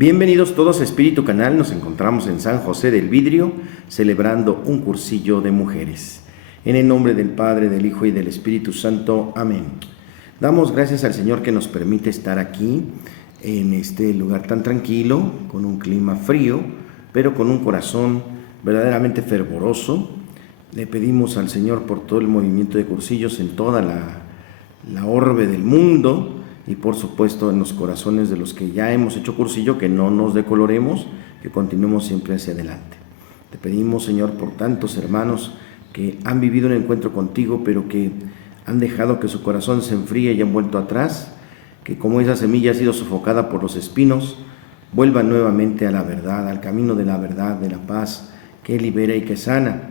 Bienvenidos todos a Espíritu Canal. Nos encontramos en San José del Vidrio celebrando un cursillo de mujeres. En el nombre del Padre, del Hijo y del Espíritu Santo. Amén. Damos gracias al Señor que nos permite estar aquí en este lugar tan tranquilo, con un clima frío, pero con un corazón verdaderamente fervoroso. Le pedimos al Señor por todo el movimiento de cursillos en toda la orbe del mundo, y por supuesto en los corazones de los que ya hemos hecho cursillo, que no nos decoloremos, que continuemos siempre hacia adelante. Te pedimos, Señor, por tantos hermanos que han vivido un encuentro contigo, pero que han dejado que su corazón se enfríe y han vuelto atrás, que como esa semilla ha sido sofocada por los espinos, vuelvan nuevamente a la verdad, al camino de la verdad, de la paz, que libera y que sana.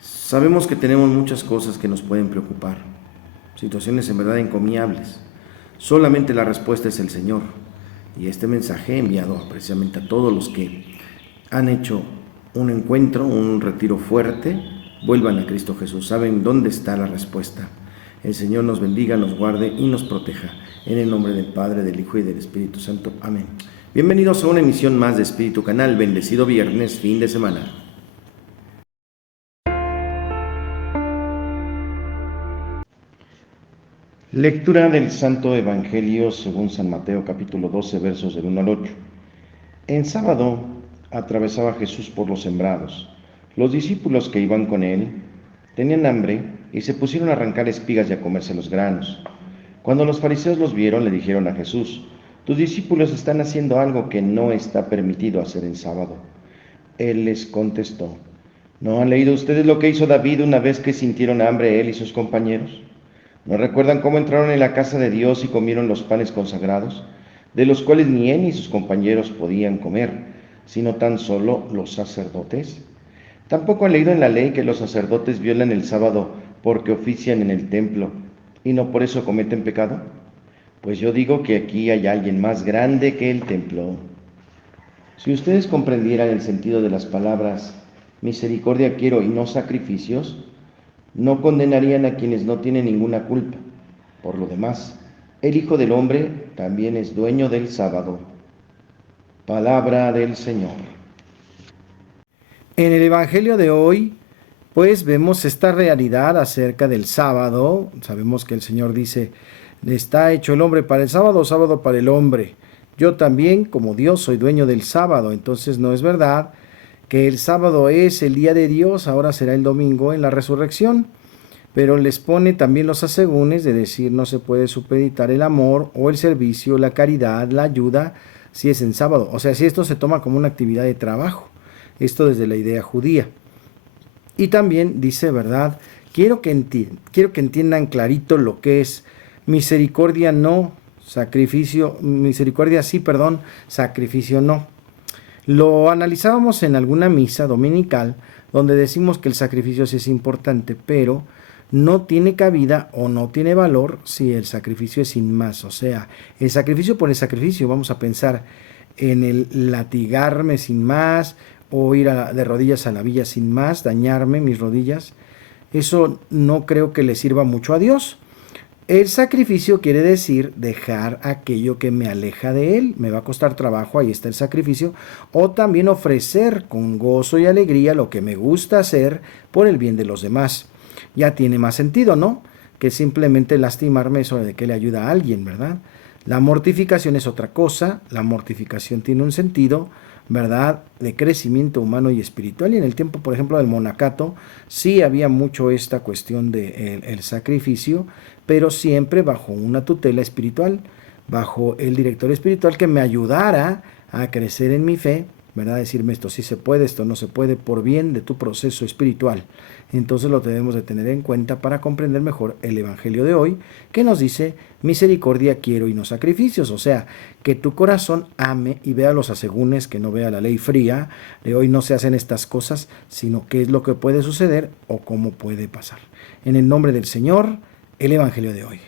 Sabemos que tenemos muchas cosas que nos pueden preocupar, situaciones en verdad encomiables. Solamente la respuesta es el Señor, y este mensaje enviado precisamente a todos los que han hecho un encuentro, un retiro fuerte, vuelvan a Cristo Jesús. Saben dónde está la respuesta. El Señor nos bendiga, nos guarde y nos proteja. En el nombre del Padre, del Hijo y del Espíritu Santo. Amén. Bienvenidos a una emisión más de Espíritu Canal. Bendecido viernes, fin de semana. Lectura del Santo Evangelio según San Mateo, capítulo 12, versos del 1 al 8. En sábado atravesaba Jesús por los sembrados. Los discípulos que iban con él tenían hambre y se pusieron a arrancar espigas y a comerse los granos. Cuando los fariseos los vieron, le dijeron a Jesús: «Tus discípulos están haciendo algo que no está permitido hacer en sábado». Él les contestó: ¿No han leído ustedes lo que hizo David una vez que sintieron hambre él y sus compañeros? ¿No recuerdan cómo entraron en la casa de Dios y comieron los panes consagrados, de los cuales ni él ni sus compañeros podían comer, sino tan solo los sacerdotes? ¿Tampoco han leído en la ley que los sacerdotes violan el sábado porque ofician en el templo y no por eso cometen pecado? Pues yo digo que aquí hay alguien más grande que el templo. Si ustedes comprendieran el sentido de las palabras misericordia quiero y no sacrificios, no condenarían a quienes no tienen ninguna culpa. Por lo demás, el Hijo del Hombre también es dueño del sábado. Palabra del Señor. En el Evangelio de hoy, pues vemos esta realidad acerca del sábado. Sabemos que el Señor dice: está hecho el hombre para el sábado, sábado para el hombre. Yo también, como Dios, soy dueño del sábado. Entonces no es verdad que el sábado es el día de Dios, ahora será el domingo en la resurrección. Pero les pone también los asegúnes de decir: no se puede supeditar el amor o el servicio, la caridad, la ayuda, si es en sábado. O sea, si esto se toma como una actividad de trabajo. Esto desde la idea judía. Y también dice, ¿verdad? Quiero que entiendan clarito lo que es misericordia no, sacrificio, misericordia sí, perdón, sacrificio no. Lo analizábamos en alguna misa dominical donde decimos que el sacrificio sí es importante, pero no tiene cabida o no tiene valor si el sacrificio es sin más. O sea, el sacrificio por el sacrificio, vamos a pensar en el latigarme sin más, o ir de rodillas a la villa sin más, dañarme mis rodillas. Eso no creo que le sirva mucho a Dios. El sacrificio quiere decir dejar aquello que me aleja de Él. Me va a costar trabajo, ahí está el sacrificio. O también ofrecer con gozo y alegría lo que me gusta hacer por el bien de los demás. Ya tiene más sentido, ¿no? Que simplemente lastimarme, eso de que le ayuda a alguien, ¿verdad? La mortificación es otra cosa. La mortificación tiene un sentido, ¿verdad?, de crecimiento humano y espiritual. Y en el tiempo, por ejemplo, del monacato, sí había mucho esta cuestión del sacrificio, pero siempre bajo una tutela espiritual, bajo el director espiritual que me ayudara a crecer en mi fe, ¿verdad? Decirme esto sí se puede, esto no se puede, por bien de tu proceso espiritual. Entonces lo debemos de tener en cuenta para comprender mejor el Evangelio de hoy, que nos dice: misericordia quiero y no sacrificios. O sea, que tu corazón ame y vea los asegúnes, que no vea la ley fría de hoy no se hacen estas cosas, sino qué es lo que puede suceder o cómo puede pasar. En el nombre del Señor, el Evangelio de hoy.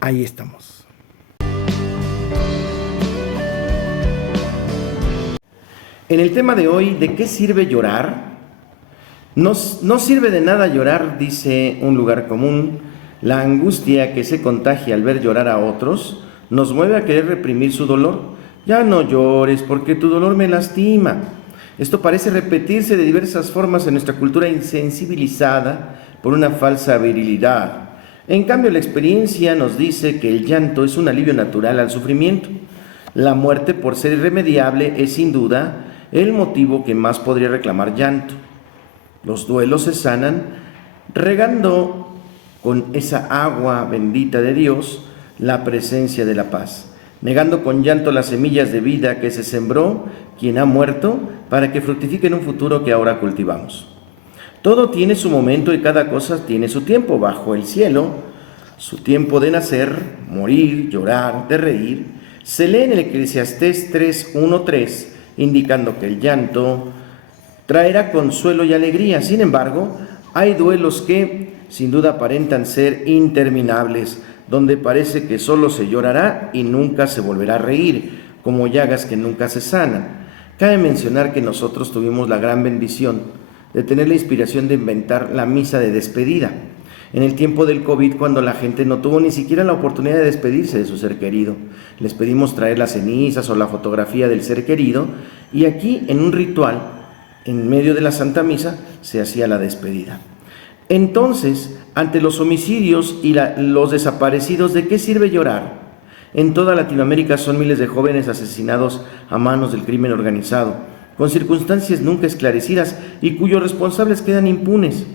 Ahí estamos. En el tema de hoy, ¿de qué sirve llorar? No sirve de nada llorar, dice un lugar común. La angustia que se contagia al ver llorar a otros nos mueve a querer reprimir su dolor. Ya no llores, porque tu dolor me lastima. Esto parece repetirse de diversas formas en nuestra cultura insensibilizada por una falsa virilidad. En cambio, la experiencia nos dice que el llanto es un alivio natural al sufrimiento. La muerte, por ser irremediable, es sin duda el motivo que más podría reclamar llanto. Los duelos se sanan regando con esa agua bendita de Dios la presencia de la paz, negando con llanto las semillas de vida que se sembró quien ha muerto para que fructifique en un futuro que ahora cultivamos. Todo tiene su momento y cada cosa tiene su tiempo bajo el cielo, su tiempo de nacer, morir, llorar, de reír. Se lee en el Eclesiastés 3:1-3, indicando que el llanto traerá consuelo y alegría. Sin embargo, hay duelos que sin duda aparentan ser interminables, donde parece que solo se llorará y nunca se volverá a reír, como llagas que nunca se sanan. Cabe mencionar que nosotros tuvimos la gran bendición de tener la inspiración de inventar la misa de despedida. En el tiempo del COVID, cuando la gente no tuvo ni siquiera la oportunidad de despedirse de su ser querido, les pedimos traer las cenizas o la fotografía del ser querido, y aquí en un ritual, en medio de la Santa Misa, se hacía la despedida. Entonces, ante los homicidios y los desaparecidos, ¿de qué sirve llorar? En toda Latinoamérica son miles de jóvenes asesinados a manos del crimen organizado, con circunstancias nunca esclarecidas y cuyos responsables quedan impunes.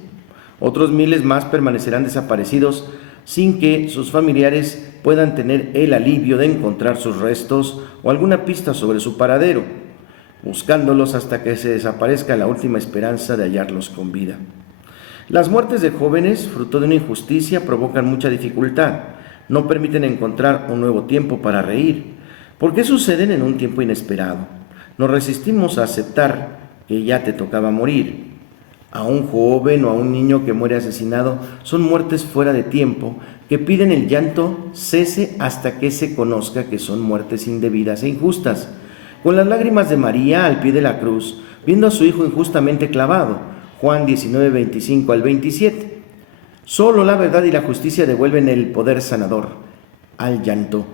Otros miles más permanecerán desaparecidos sin que sus familiares puedan tener el alivio de encontrar sus restos o alguna pista sobre su paradero, buscándolos hasta que se desaparezca la última esperanza de hallarlos con vida. Las muertes de jóvenes, fruto de una injusticia, provocan mucha dificultad. No permiten encontrar un nuevo tiempo para reír. ¿Por qué suceden en un tiempo inesperado? Nos resistimos a aceptar que ya te tocaba morir. A un joven o a un niño que muere asesinado son muertes fuera de tiempo que piden el llanto cese hasta que se conozca que son muertes indebidas e injustas. Con las lágrimas de María al pie de la cruz, viendo a su hijo injustamente clavado, Juan 19:25-27. Solo la verdad y la justicia devuelven el poder sanador al llanto.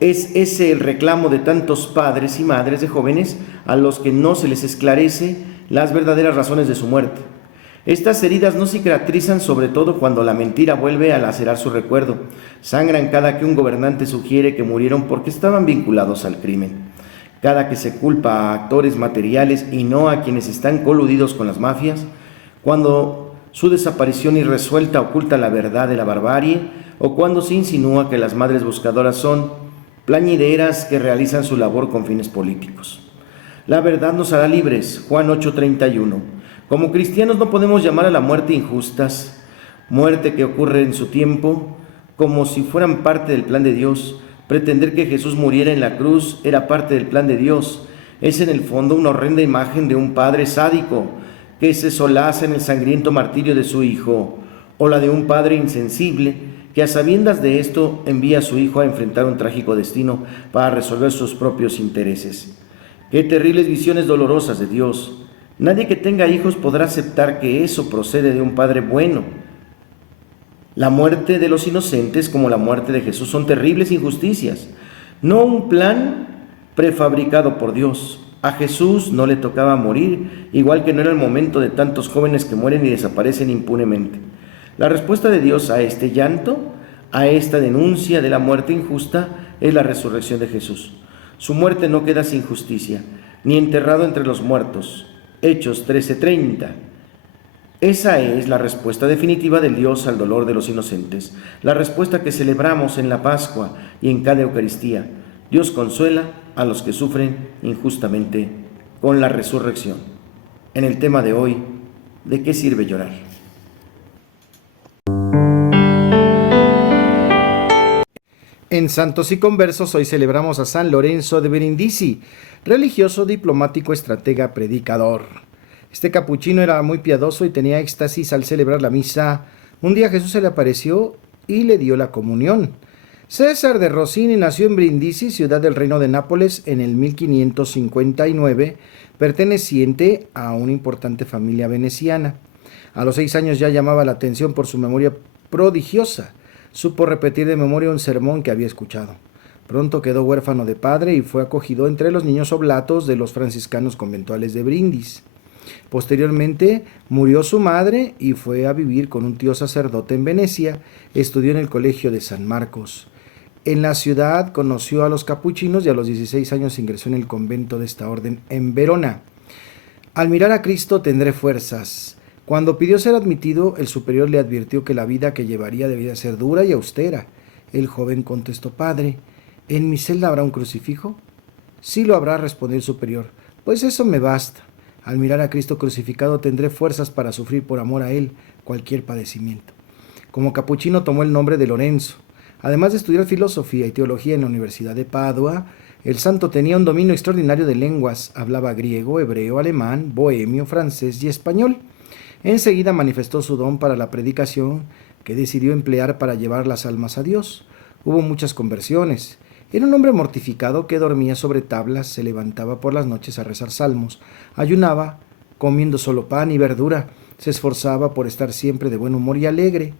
Es ese el reclamo de tantos padres y madres de jóvenes a los que no se les esclarece las verdaderas razones de su muerte. Estas heridas no cicatrizan, sobre todo cuando la mentira vuelve a lacerar su recuerdo. Sangran cada que un gobernante sugiere que murieron porque estaban vinculados al crimen. Cada que se culpa a actores materiales y no a quienes están coludidos con las mafias. Cuando su desaparición irresuelta oculta la verdad de la barbarie, o cuando se insinúa que las madres buscadoras son plañideras que realizan su labor con fines políticos. La verdad nos hará libres, Juan 8:31. Como cristianos no podemos llamar a la muerte injustas, muerte que ocurre en su tiempo, como si fueran parte del plan de Dios. Pretender que Jesús muriera en la cruz era parte del plan de Dios. Es en el fondo una horrenda imagen de un padre sádico que se solaza en el sangriento martirio de su hijo, o la de un padre insensible que a sabiendas de esto envía a su hijo a enfrentar un trágico destino para resolver sus propios intereses. ¡Qué terribles visiones dolorosas de Dios! Nadie que tenga hijos podrá aceptar que eso procede de un padre bueno. La muerte de los inocentes, como la muerte de Jesús, son terribles injusticias, no un plan prefabricado por Dios. A Jesús no le tocaba morir, igual que no era el momento de tantos jóvenes que mueren y desaparecen impunemente. La respuesta de Dios a este llanto, a esta denuncia de la muerte injusta, es la resurrección de Jesús. Su muerte no queda sin justicia, ni enterrado entre los muertos. Hechos 13:30. Esa es la respuesta definitiva del Dios al dolor de los inocentes, la respuesta que celebramos en la Pascua y en cada Eucaristía. Dios consuela a los que sufren injustamente con la resurrección. En el tema de hoy, ¿de qué sirve llorar? En Santos y Conversos hoy celebramos a San Lorenzo de Brindisi, religioso, diplomático, estratega, predicador. Este capuchino era muy piadoso y tenía éxtasis al celebrar la misa. Un día Jesús se le apareció y le dio la comunión. César de Rossini nació en Brindisi, ciudad del Reino de Nápoles, en el 1559, perteneciente a una importante familia veneciana. A los 6 años ya llamaba la atención por su memoria prodigiosa. Supo repetir de memoria un sermón que había escuchado. Pronto quedó huérfano de padre y fue acogido entre los niños oblatos de los franciscanos conventuales de Brindis. Posteriormente murió su madre y fue a vivir con un tío sacerdote en Venecia. Estudió en el colegio de San Marcos. En la ciudad conoció a los capuchinos y a los 16 años ingresó en el convento de esta orden en Verona. Al mirar a Cristo tendré fuerzas. Cuando pidió ser admitido, el superior le advirtió que la vida que llevaría debía ser dura y austera. El joven contestó: Padre, ¿en mi celda habrá un crucifijo? Sí lo habrá, respondió el superior. Pues eso me basta. Al mirar a Cristo crucificado tendré fuerzas para sufrir por amor a Él cualquier padecimiento. Como capuchino tomó el nombre de Lorenzo. Además de estudiar filosofía y teología en la Universidad de Padua, el santo tenía un dominio extraordinario de lenguas. Hablaba griego, hebreo, alemán, bohemio, francés y español. Enseguida manifestó su don para la predicación, que decidió emplear para llevar las almas a Dios. Hubo muchas conversiones. Era un hombre mortificado que dormía sobre tablas, se levantaba por las noches a rezar salmos, ayunaba, comiendo solo pan y verdura, se esforzaba por estar siempre de buen humor y alegre.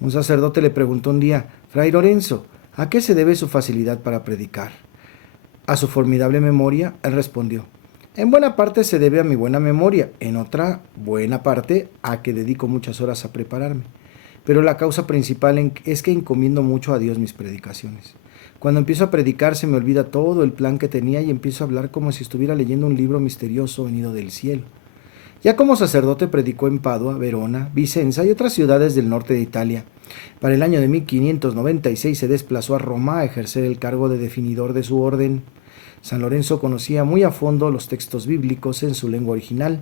Un sacerdote le preguntó un día: Fray Lorenzo, ¿a qué se debe su facilidad para predicar? A su formidable memoria. Él respondió: en buena parte se debe a mi buena memoria, en otra buena parte a que dedico muchas horas a prepararme. Pero la causa principal es que encomiendo mucho a Dios mis predicaciones. Cuando empiezo a predicar se me olvida todo el plan que tenía y empiezo a hablar como si estuviera leyendo un libro misterioso venido del cielo. Ya como sacerdote predicó en Padua, Verona, Vicenza y otras ciudades del norte de Italia. Para el año de 1596 se desplazó a Roma a ejercer el cargo de definidor de su orden. San Lorenzo conocía muy a fondo los textos bíblicos en su lengua original,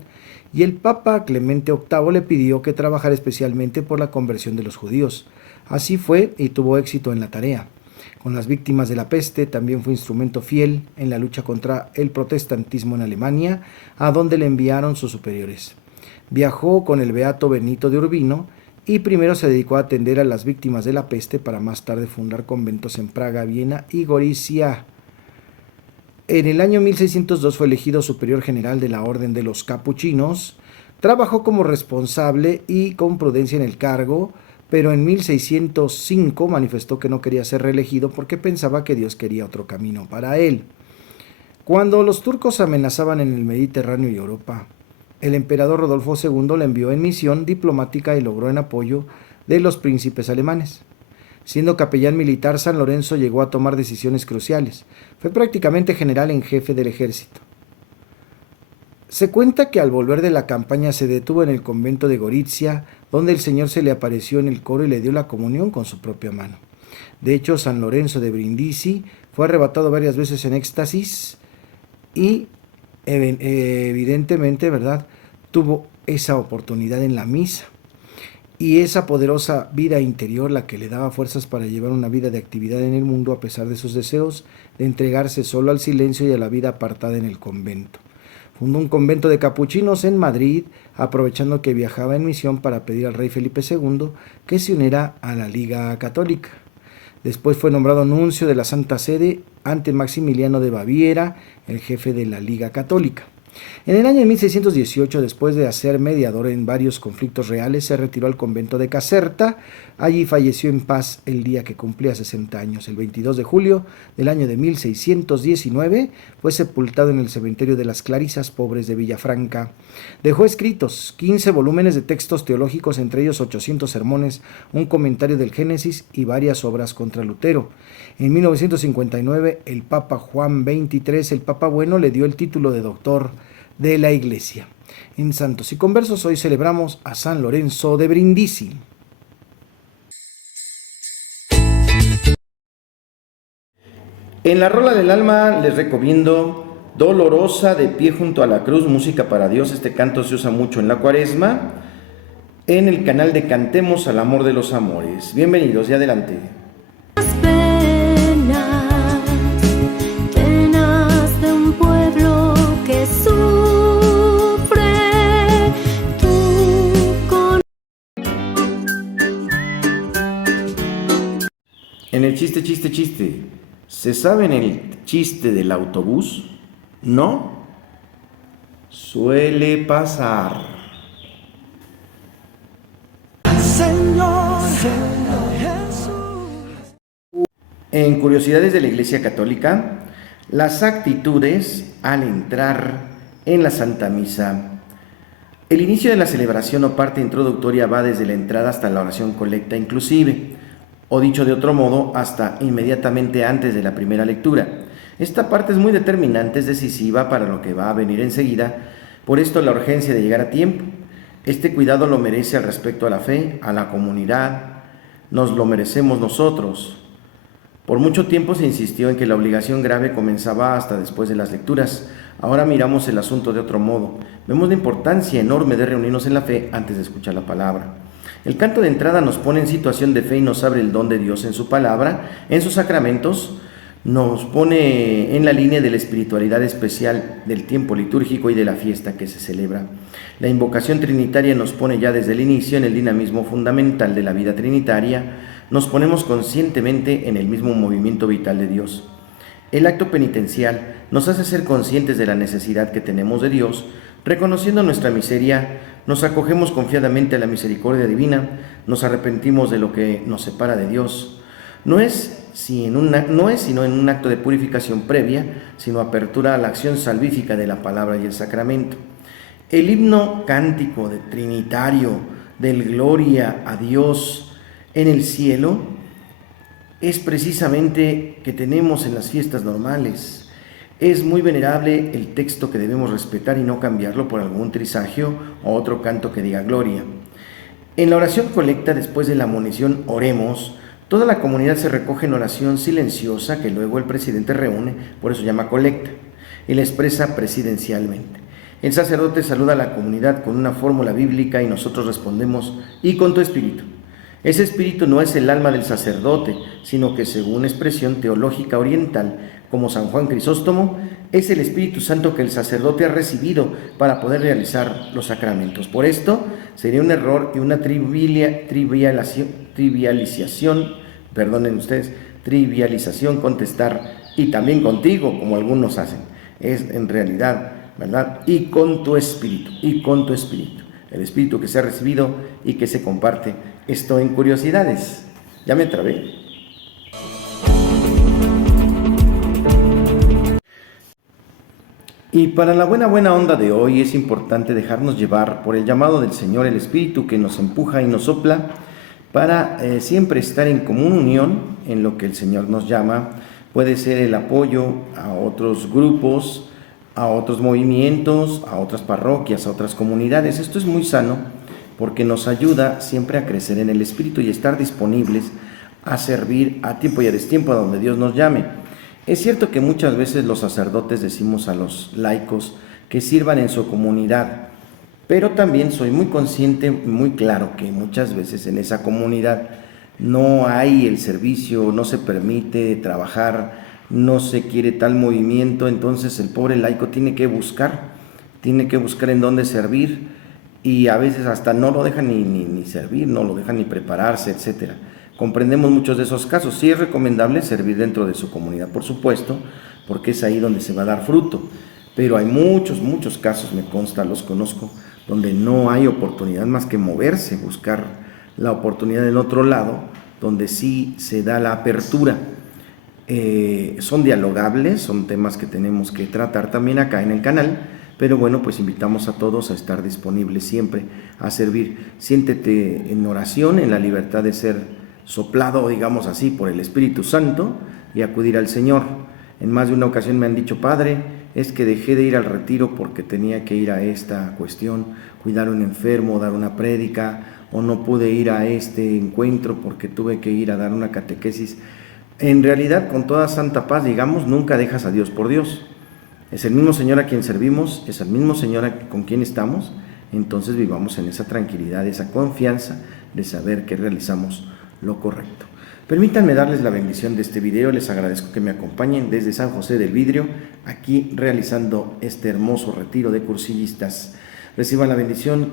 y el Papa Clemente VIII le pidió que trabajara especialmente por la conversión de los judíos. Así fue y tuvo éxito en la tarea. Con las víctimas de la peste también fue instrumento fiel en la lucha contra el protestantismo en Alemania, a donde le enviaron sus superiores. Viajó con el beato Benito de Urbino y primero se dedicó a atender a las víctimas de la peste para más tarde fundar conventos en Praga, Viena y Gorizia. En el año 1602 fue elegido superior general de la Orden de los Capuchinos. Trabajó como responsable y con prudencia en el cargo, pero en 1605 manifestó que no quería ser reelegido porque pensaba que Dios quería otro camino para él. Cuando los turcos amenazaban en el Mediterráneo y Europa, el emperador Rodolfo II le envió en misión diplomática y logró en apoyo de los príncipes alemanes. Siendo capellán militar, San Lorenzo llegó a tomar decisiones cruciales. Fue prácticamente general en jefe del ejército. Se cuenta que al volver de la campaña se detuvo en el convento de Gorizia, donde el Señor se le apareció en el coro y le dio la comunión con su propia mano. De hecho, San Lorenzo de Brindisi fue arrebatado varias veces en éxtasis y evidentemente, ¿verdad?, tuvo esa oportunidad en la misa. Y esa poderosa vida interior la que le daba fuerzas para llevar una vida de actividad en el mundo a pesar de sus deseos de entregarse solo al silencio y a la vida apartada en el convento. Fundó un convento de capuchinos en Madrid, aprovechando que viajaba en misión para pedir al rey Felipe II que se uniera a la Liga Católica. Después fue nombrado nuncio de la Santa Sede ante Maximiliano de Baviera, el jefe de la Liga Católica. En el año de 1618, después de ser mediador en varios conflictos reales, se retiró al convento de Caserta. Allí falleció en paz el día que cumplía 60 años. El 22 de julio del año de 1619 fue sepultado en el cementerio de las Clarisas Pobres de Villafranca. Dejó escritos 15 volúmenes de textos teológicos, entre ellos 800 sermones, un comentario del Génesis y varias obras contra Lutero. En 1959, el Papa Juan XXIII, el Papa Bueno, le dio el título de doctor de la Iglesia. En Santos y Conversos hoy celebramos a San Lorenzo de Brindisi. En la Rola del Alma les recomiendo Dolorosa de pie junto a la cruz, música para Dios. Este canto se usa mucho en la Cuaresma, en el canal de Cantemos al Amor de los Amores. Bienvenidos y adelante. En el chiste, ¿se saben el chiste del autobús? ¿No? Suele pasar. Señor Jesús. En Curiosidades de la Iglesia Católica, las actitudes al entrar en la Santa Misa. El inicio de la celebración o parte introductoria va desde la entrada hasta la oración colecta inclusive, o dicho de otro modo, hasta inmediatamente antes de la primera lectura. Esta parte es muy determinante, es decisiva para lo que va a venir enseguida, por esto la urgencia de llegar a tiempo. Este cuidado lo merece al respecto a la fe, a la comunidad, nos lo merecemos nosotros. Por mucho tiempo se insistió en que la obligación grave comenzaba hasta después de las lecturas. Ahora miramos el asunto de otro modo. Vemos la importancia enorme de reunirnos en la fe antes de escuchar la palabra. El canto de entrada nos pone en situación de fe y nos abre el don de Dios en su palabra, en sus sacramentos, nos pone en la línea de la espiritualidad especial del tiempo litúrgico y de la fiesta que se celebra. La invocación trinitaria nos pone ya desde el inicio en el dinamismo fundamental de la vida trinitaria, nos ponemos conscientemente en el mismo movimiento vital de Dios. El acto penitencial nos hace ser conscientes de la necesidad que tenemos de Dios, reconociendo nuestra miseria, nos acogemos confiadamente a la misericordia divina, nos arrepentimos de lo que nos separa de Dios. No es sino en un acto de purificación previa, sino apertura a la acción salvífica de la palabra y el sacramento. El himno cántico de trinitario del Gloria a Dios en el cielo es precisamente que tenemos en las fiestas normales. Es muy venerable el texto que debemos respetar y no cambiarlo por algún trisagio o otro canto que diga gloria. En la oración colecta, después de la monición oremos, toda la comunidad se recoge en oración silenciosa que luego el presidente reúne, por eso se llama colecta, y la expresa presidencialmente. El sacerdote saluda a la comunidad con una fórmula bíblica y nosotros respondemos, y con tu espíritu. Ese espíritu no es el alma del sacerdote, sino que según expresión teológica oriental, como San Juan Crisóstomo, es el Espíritu Santo que el sacerdote ha recibido para poder realizar los sacramentos. Por esto, sería un error y una trivialización contestar y también contigo, como algunos hacen. Es en realidad, ¿verdad? Y con tu espíritu, el espíritu que se ha recibido y que se comparte. Esto en Curiosidades. Ya me trabé. Y para la buena onda de hoy es importante dejarnos llevar por el llamado del Señor, el Espíritu que nos empuja y nos sopla para siempre estar en común unión en lo que el Señor nos llama. Puede ser el apoyo a otros grupos, a otros movimientos, a otras parroquias, a otras comunidades. Esto es muy sano porque nos ayuda siempre a crecer en el Espíritu y estar disponibles a servir a tiempo y a destiempo a donde Dios nos llame. Es cierto que muchas veces los sacerdotes decimos a los laicos que sirvan en su comunidad, pero también soy muy consciente, muy claro que muchas veces en esa comunidad no hay el servicio, no se permite trabajar, no se quiere tal movimiento, entonces el pobre laico tiene que buscar en dónde servir y a veces hasta no lo dejan ni servir, no lo dejan ni prepararse, etcétera. Comprendemos muchos de esos casos. Sí es recomendable servir dentro de su comunidad, por supuesto, porque es ahí donde se va a dar fruto. Pero hay muchos casos, me consta, los conozco, donde no hay oportunidad más que moverse, buscar la oportunidad en otro lado, donde sí se da la apertura. Son dialogables, son temas que tenemos que tratar también acá en el canal, pero bueno, pues invitamos a todos a estar disponibles siempre a servir. Siéntete en oración, en la libertad de ser soplado, digamos así, por el Espíritu Santo y acudir al Señor. En más de una ocasión me han dicho, Padre, es que dejé de ir al retiro porque tenía que ir a esta cuestión, cuidar a un enfermo, dar una prédica, o no pude ir a este encuentro porque tuve que ir a dar una catequesis. En realidad, con toda santa paz, digamos, nunca dejas a Dios por Dios. Es el mismo Señor a quien servimos, es el mismo Señor con quien estamos, entonces vivamos en esa tranquilidad, esa confianza de saber que realizamos lo correcto. Permítanme darles la bendición de este video. Les agradezco que me acompañen desde San José del Vidrio, aquí realizando este hermoso retiro de cursillistas. Reciban la bendición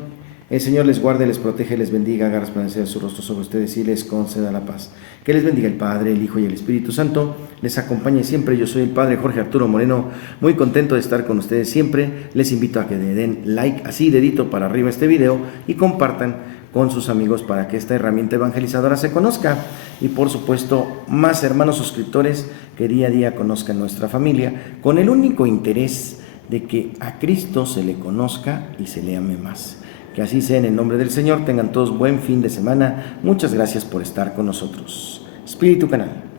El Señor les guarde, les protege, les bendiga, haga resplandecer su rostro sobre ustedes y les conceda la paz. Que les bendiga el Padre, el Hijo y el Espíritu Santo. Les acompañe siempre. Yo soy el Padre Jorge Arturo Moreno, muy contento de estar con ustedes siempre. Les invito a que le den like, así dedito para arriba a este video, y compartan con sus amigos para que esta herramienta evangelizadora se conozca. Y por supuesto, más hermanos suscriptores que día a día conozcan nuestra familia, con el único interés de que a Cristo se le conozca y se le ame más. Que así sea en el nombre del Señor. Tengan todos buen fin de semana. Muchas gracias por estar con nosotros. Espíritu Canal.